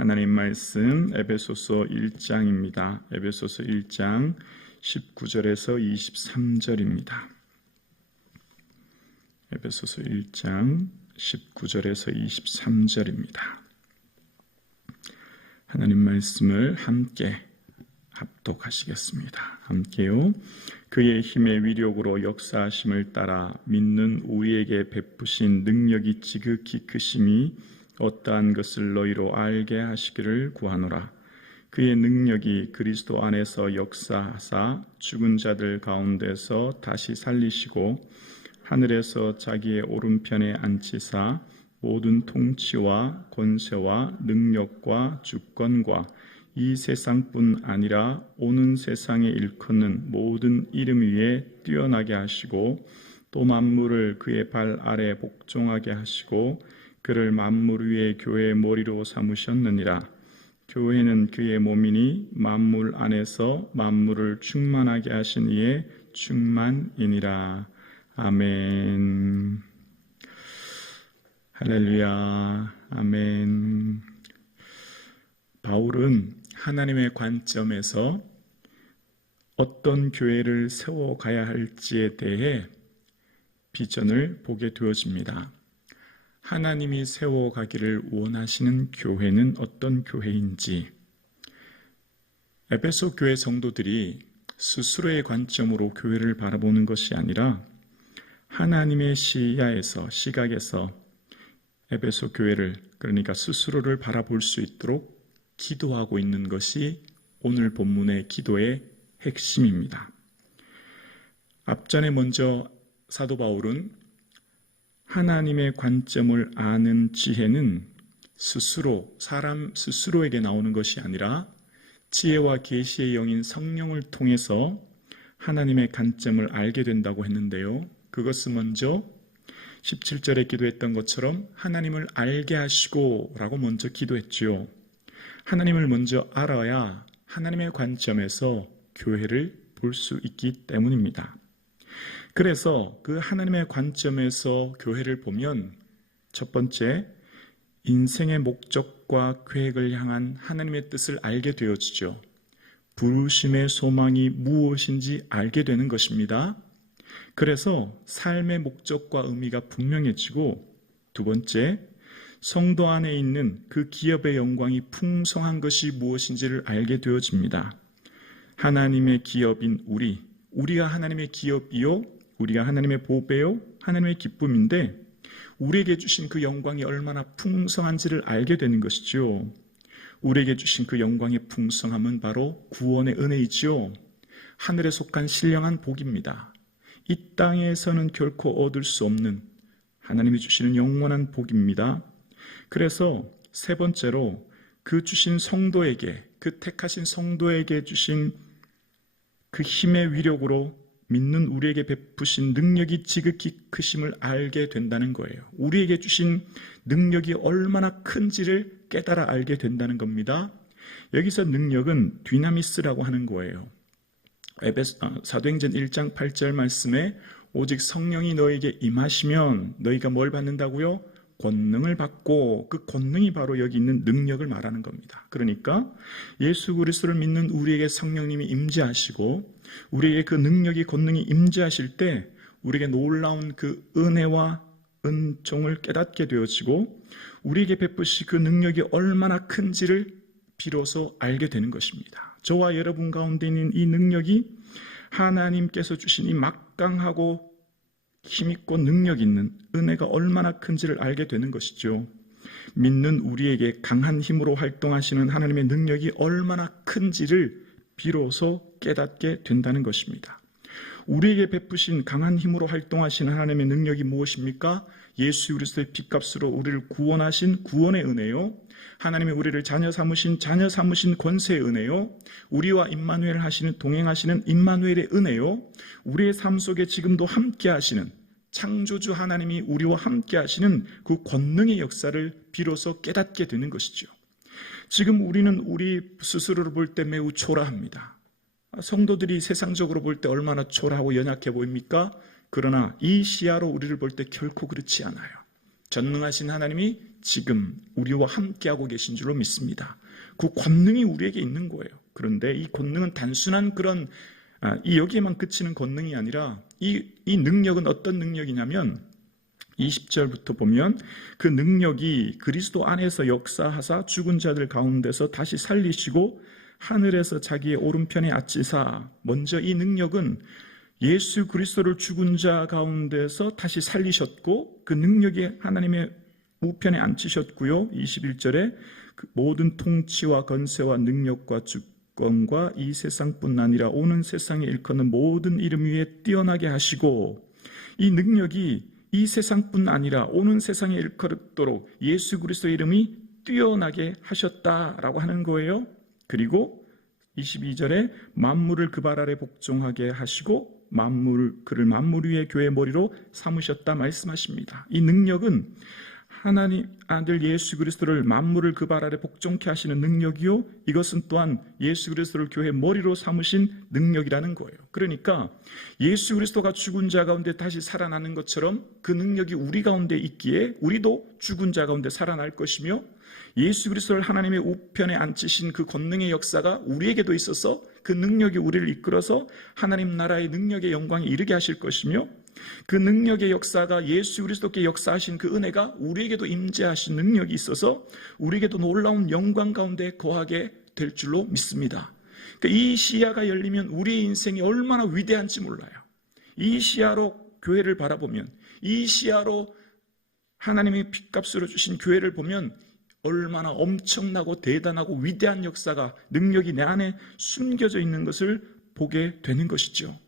하나님 말씀 에베소서 1장입니다. 에베소서 1장 19절에서 23절입니다. 에베소서 1장 19절에서 23절입니다. 하나님 말씀을 함께 합독하시겠습니다. 함께요. 그의 힘의 위력으로 역사하심을 따라 믿는 우리에게 베푸신 능력이 지극히 크심이 어떠한 것을 너희로 알게 하시기를 구하노라. 그의 능력이 그리스도 안에서 역사하사 죽은 자들 가운데서 다시 살리시고 하늘에서 자기의 오른편에 앉히사 모든 통치와 권세와 능력과 주권과 이 세상뿐 아니라 오는 세상에 일컫는 모든 이름 위에 뛰어나게 하시고 또 만물을 그의 발 아래 복종하게 하시고 그를 만물 위에 교회의 머리로 삼으셨느니라. 교회는 그의 몸이니 만물 안에서 만물을 충만하게 하신 이의 충만이니라. 아멘. 할렐루야. 아멘. 바울은 하나님의 관점에서 어떤 교회를 세워가야 할지에 대해 비전을 보게 되어집니다. 하나님이 세워가기를 원하시는 교회는 어떤 교회인지, 에베소 교회 성도들이 스스로의 관점으로 교회를 바라보는 것이 아니라 하나님의 시각에서 에베소 교회를, 그러니까 스스로를 바라볼 수 있도록 기도하고 있는 것이 오늘 본문의 기도의 핵심입니다. 앞전에 먼저 사도 바울은 하나님의 관점을 아는 지혜는 사람 스스로에게 나오는 것이 아니라 지혜와 계시의 영인 성령을 통해서 하나님의 관점을 알게 된다고 했는데요. 그것은 먼저 17절에 기도했던 것처럼 하나님을 알게 하시고 라고 먼저 기도했지요. 하나님을 먼저 알아야 하나님의 관점에서 교회를 볼 수 있기 때문입니다. 그래서 그 하나님의 관점에서 교회를 보면 첫 번째, 인생의 목적과 계획을 향한 하나님의 뜻을 알게 되어지죠. 부르심의 소망이 무엇인지 알게 되는 것입니다. 그래서 삶의 목적과 의미가 분명해지고, 두 번째, 성도 안에 있는 그 기업의 영광이 풍성한 것이 무엇인지를 알게 되어집니다. 하나님의 기업인 우리가 하나님의 기업이요, 우리가 하나님의 보배요, 하나님의 기쁨인데 우리에게 주신 그 영광이 얼마나 풍성한지를 알게 되는 것이죠. 우리에게 주신 그 영광의 풍성함은 바로 구원의 은혜이지요. 하늘에 속한 신령한 복입니다. 이 땅에서는 결코 얻을 수 없는 하나님이 주시는 영원한 복입니다. 그래서 세 번째로 그 주신 성도에게, 그 택하신 성도에게 주신 그 힘의 위력으로 믿는 우리에게 베푸신 능력이 지극히 크심을 알게 된다는 거예요. 우리에게 주신 능력이 얼마나 큰지를 깨달아 알게 된다는 겁니다. 여기서 능력은 디나미스라고 하는 거예요. 사도행전 1장 8절 말씀에 오직 성령이 너에게 임하시면 너희가 뭘 받는다고요? 권능을 받고, 그 권능이 바로 여기 있는 능력을 말하는 겁니다. 그러니까 예수 그리스도를 믿는 우리에게 성령님이 임재하시고 우리에게 그 능력이, 권능이 임재하실 때 우리에게 놀라운 그 은혜와 은총을 깨닫게 되어지고 우리에게 베푸신 그 능력이 얼마나 큰지를 비로소 알게 되는 것입니다. 저와 여러분 가운데 있는 이 능력이 하나님께서 주신 이 막강하고 힘있고 능력 있는 은혜가 얼마나 큰지를 알게 되는 것이죠. 믿는 우리에게 강한 힘으로 활동하시는 하나님의 능력이 얼마나 큰지를 비로소 깨닫게 된다는 것입니다. 우리에게 베푸신 강한 힘으로 활동하시는 하나님의 능력이 무엇입니까? 예수 그리스도의 핏값으로 우리를 구원하신 구원의 은혜요, 하나님이 우리를 자녀 삼으신 권세의 은혜요, 우리와 임마누엘 하시는, 동행하시는 임마누엘의 은혜요, 우리의 삶 속에 지금도 함께 하시는 창조주 하나님이 우리와 함께 하시는 그 권능의 역사를 비로소 깨닫게 되는 것이죠. 지금 우리는 우리 스스로를 볼 때 매우 초라합니다. 성도들이 세상적으로 볼 때 얼마나 초라하고 연약해 보입니까? 그러나 이 시야로 우리를 볼 때 결코 그렇지 않아요. 전능하신 하나님이 지금 우리와 함께하고 계신 줄로 믿습니다. 그 권능이 우리에게 있는 거예요. 그런데 이 권능은 단순한 그런 여기에만 그치는 권능이 아니라 이 능력은 어떤 능력이냐면 20절부터 보면 그 능력이 그리스도 안에서 역사하사 죽은 자들 가운데서 다시 살리시고 하늘에서 자기의 오른편에 앉히사. 먼저 이 능력은 예수 그리스도를 죽은 자 가운데서 다시 살리셨고 그 능력이 하나님의 우편에 앉히셨고요. 21절에 그 모든 통치와 권세와 능력과 주권과 이 세상뿐 아니라 오는 세상에 일컫는 모든 이름 위에 뛰어나게 하시고, 이 능력이 이 세상뿐 아니라 오는 세상에 일컬도록 예수 그리스도의 이름이 뛰어나게 하셨다라고 하는 거예요. 그리고 22절에 만물을 그 발 아래 복종하게 하시고 그를 만물 위의 교회 머리로 삼으셨다 말씀하십니다. 이 능력은 하나님 아들 예수 그리스도를 만물을 그 발 아래 복종케 하시는 능력이요, 이것은 또한 예수 그리스도를 교회 머리로 삼으신 능력이라는 거예요. 그러니까 예수 그리스도가 죽은 자 가운데 다시 살아나는 것처럼 그 능력이 우리 가운데 있기에 우리도 죽은 자 가운데 살아날 것이며, 예수 그리스도를 하나님의 우편에 앉히신 그 권능의 역사가 우리에게도 있어서 그 능력이 우리를 이끌어서 하나님 나라의 능력의 영광에 이르게 하실 것이며, 그 능력의 역사가 예수 그리스도께 역사하신 그 은혜가 우리에게도 임재하신 능력이 있어서 우리에게도 놀라운 영광 가운데 거하게 될 줄로 믿습니다. 그러니까 이 시야가 열리면 우리의 인생이 얼마나 위대한지 몰라요. 이 시야로 교회를 바라보면, 이 시야로 하나님이 핏값으로 주신 교회를 보면 얼마나 엄청나고 대단하고 위대한 역사가, 능력이 내 안에 숨겨져 있는 것을 보게 되는 것이죠.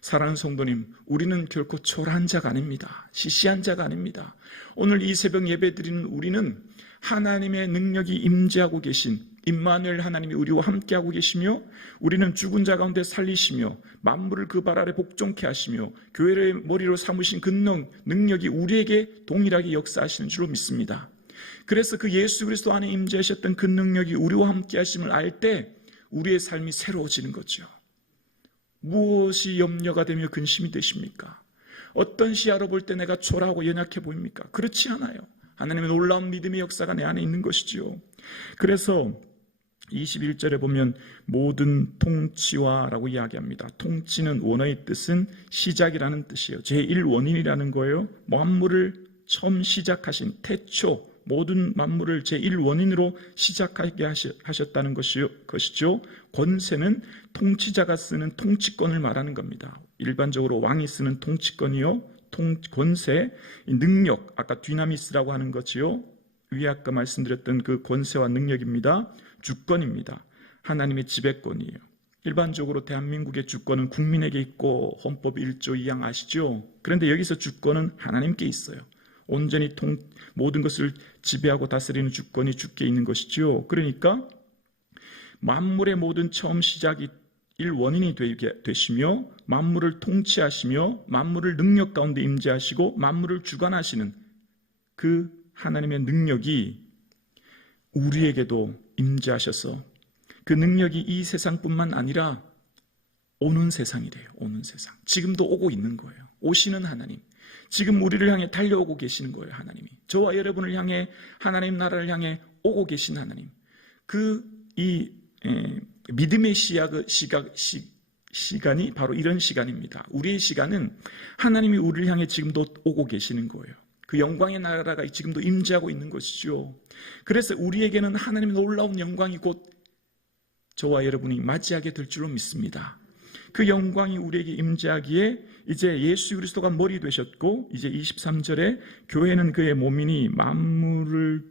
사랑하는 성도님, 우리는 결코 초라한 자가 아닙니다. 시시한 자가 아닙니다. 오늘 이 새벽 예배 드리는 우리는 하나님의 능력이 임재하고 계신 임마누엘 하나님이 우리와 함께하고 계시며, 우리는 죽은 자 가운데 살리시며 만물을 그 발 아래 복종케 하시며 교회를 머리로 삼으신 그 능력이 우리에게 동일하게 역사하시는 줄로 믿습니다. 그래서 그 예수 그리스도 안에 임재하셨던 그 능력이 우리와 함께 하심을 알 때 우리의 삶이 새로워지는 거죠. 무엇이 염려가 되며 근심이 되십니까? 어떤 시야로 볼 때 내가 초라하고 연약해 보입니까? 그렇지 않아요. 하나님의 놀라운 믿음의 역사가 내 안에 있는 것이지요. 그래서 21절에 보면 모든 통치와 라고 이야기합니다. 통치는 원어의 뜻은 시작이라는 뜻이에요. 제1원인이라는 거예요. 만물을 처음 시작하신 태초, 모든 만물을 제1원인으로 시작하게 하셨다는 것이죠. 권세는 통치자가 쓰는 통치권을 말하는 겁니다. 일반적으로 왕이 쓰는 통치권이요, 권세, 능력, 아까 디나미스라고 하는 것이요, 위에 아까 말씀드렸던 그 권세와 능력입니다. 주권입니다. 하나님의 지배권이에요. 일반적으로 대한민국의 주권은 국민에게 있고 헌법 1조 2항 아시죠? 그런데 여기서 주권은 하나님께 있어요. 온전히 모든 것을 지배하고 다스리는 주권이 주께 있는 것이죠. 그러니까 만물의 모든 처음 시작이 일원인이 되시며 만물을 통치하시며 만물을 능력 가운데 임재하시고 만물을 주관하시는 그 하나님의 능력이 우리에게도 임재하셔서 그 능력이 이 세상뿐만 아니라 오는 세상이래요. 오는 세상. 지금도 오고 있는 거예요. 오시는 하나님. 지금 우리를 향해 달려오고 계시는 거예요. 하나님이. 저와 여러분을 향해, 하나님 나라를 향해 오고 계신 하나님. 믿음의 시간이 바로 이런 시간입니다. 우리의 시간은 하나님이 우리를 향해 지금도 오고 계시는 거예요. 그 영광의 나라가 지금도 임재하고 있는 것이죠. 그래서 우리에게는 하나님의 놀라운 영광이 곧 저와 여러분이 맞이하게 될 줄로 믿습니다. 그 영광이 우리에게 임재하기에 이제 예수 그리스도가 머리 되셨고, 이제 23절에 교회는 그의 몸이니 만물을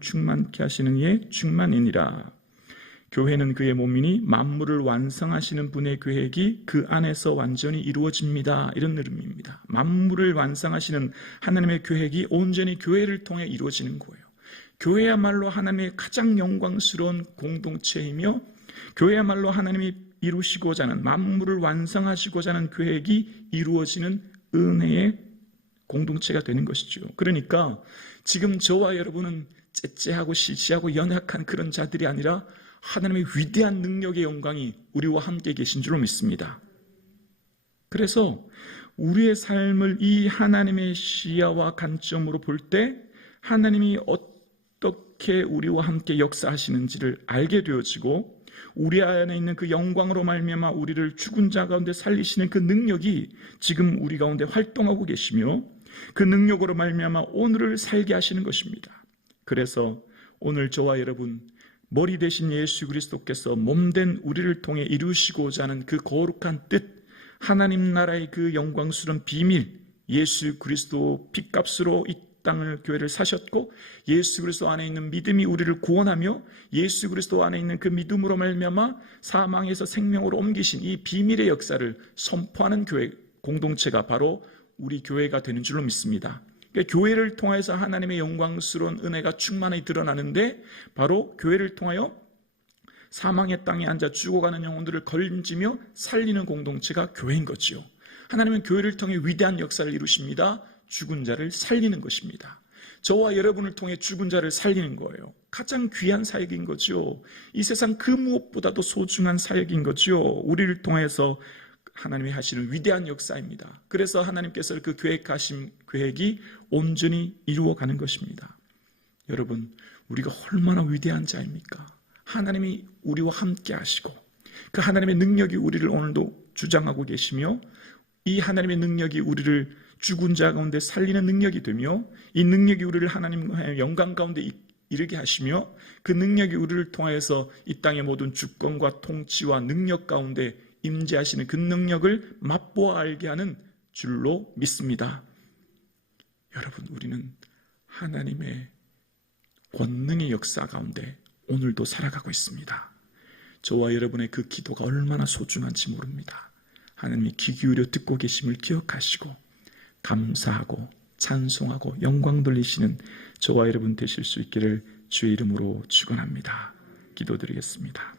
충만케 하시는 이의 충만이니라. 교회는 그의 몸이니 만물을 완성하시는 분의 계획이 그 안에서 완전히 이루어집니다. 이런 의미입니다. 만물을 완성하시는 하나님의 계획이 온전히 교회를 통해 이루어지는 거예요. 교회야말로 하나님의 가장 영광스러운 공동체이며, 교회야말로 하나님이 이루시고자 하는, 만물을 완성하시고자 하는 계획이 이루어지는 은혜의 공동체가 되는 것이죠. 그러니까 지금 저와 여러분은 째째하고 시시하고 연약한 그런 자들이 아니라 하나님의 위대한 능력의 영광이 우리와 함께 계신 줄로 믿습니다. 그래서 우리의 삶을 이 하나님의 시야와 관점으로 볼 때 하나님이 어떻게 우리와 함께 역사하시는지를 알게 되어지고, 우리 안에 있는 그 영광으로 말미암아 우리를 죽은 자 가운데 살리시는 그 능력이 지금 우리 가운데 활동하고 계시며, 그 능력으로 말미암아 오늘을 살게 하시는 것입니다. 그래서 오늘 저와 여러분, 머리 대신 예수 그리스도께서 몸된 우리를 통해 이루시고자 하는 그 거룩한 뜻, 하나님 나라의 그 영광스러운 비밀, 예수 그리스도 핏값으로 이 땅을, 교회를 사셨고, 예수 그리스도 안에 있는 믿음이 우리를 구원하며 예수 그리스도 안에 있는 그 믿음으로 말미암아 사망에서 생명으로 옮기신 이 비밀의 역사를 선포하는 교회 공동체가 바로 우리 교회가 되는 줄로 믿습니다. 그러니까 교회를 통해서 하나님의 영광스러운 은혜가 충만히 드러나는데, 바로 교회를 통하여 사망의 땅에 앉아 죽어가는 영혼들을 걸림지며 살리는 공동체가 교회인 거지요. 하나님은 교회를 통해 위대한 역사를 이루십니다. 죽은 자를 살리는 것입니다. 저와 여러분을 통해 죽은 자를 살리는 거예요. 가장 귀한 사역인 거죠. 이 세상 그 무엇보다도 소중한 사역인 거죠. 우리를 통해서 하나님이 하시는 위대한 역사입니다. 그래서 하나님께서 그 계획하신 계획이 온전히 이루어가는 것입니다. 여러분, 우리가 얼마나 위대한 자입니까? 하나님이 우리와 함께 하시고 그 하나님의 능력이 우리를 오늘도 주장하고 계시며, 이 하나님의 능력이 우리를 죽은 자 가운데 살리는 능력이 되며, 이 능력이 우리를 하나님의 영광 가운데 이르게 하시며, 그 능력이 우리를 통해서 이 땅의 모든 주권과 통치와 능력 가운데 임재하시는 그 능력을 맛보아 알게 하는 줄로 믿습니다. 여러분, 우리는 하나님의 권능의 역사 가운데 오늘도 살아가고 있습니다. 저와 여러분의 그 기도가 얼마나 소중한지 모릅니다. 하나님이 귀 기울여 듣고 계심을 기억하시고 감사하고 찬송하고 영광 돌리시는 저와 여러분 되실 수 있기를 주의 이름으로 축원합니다. 기도드리겠습니다.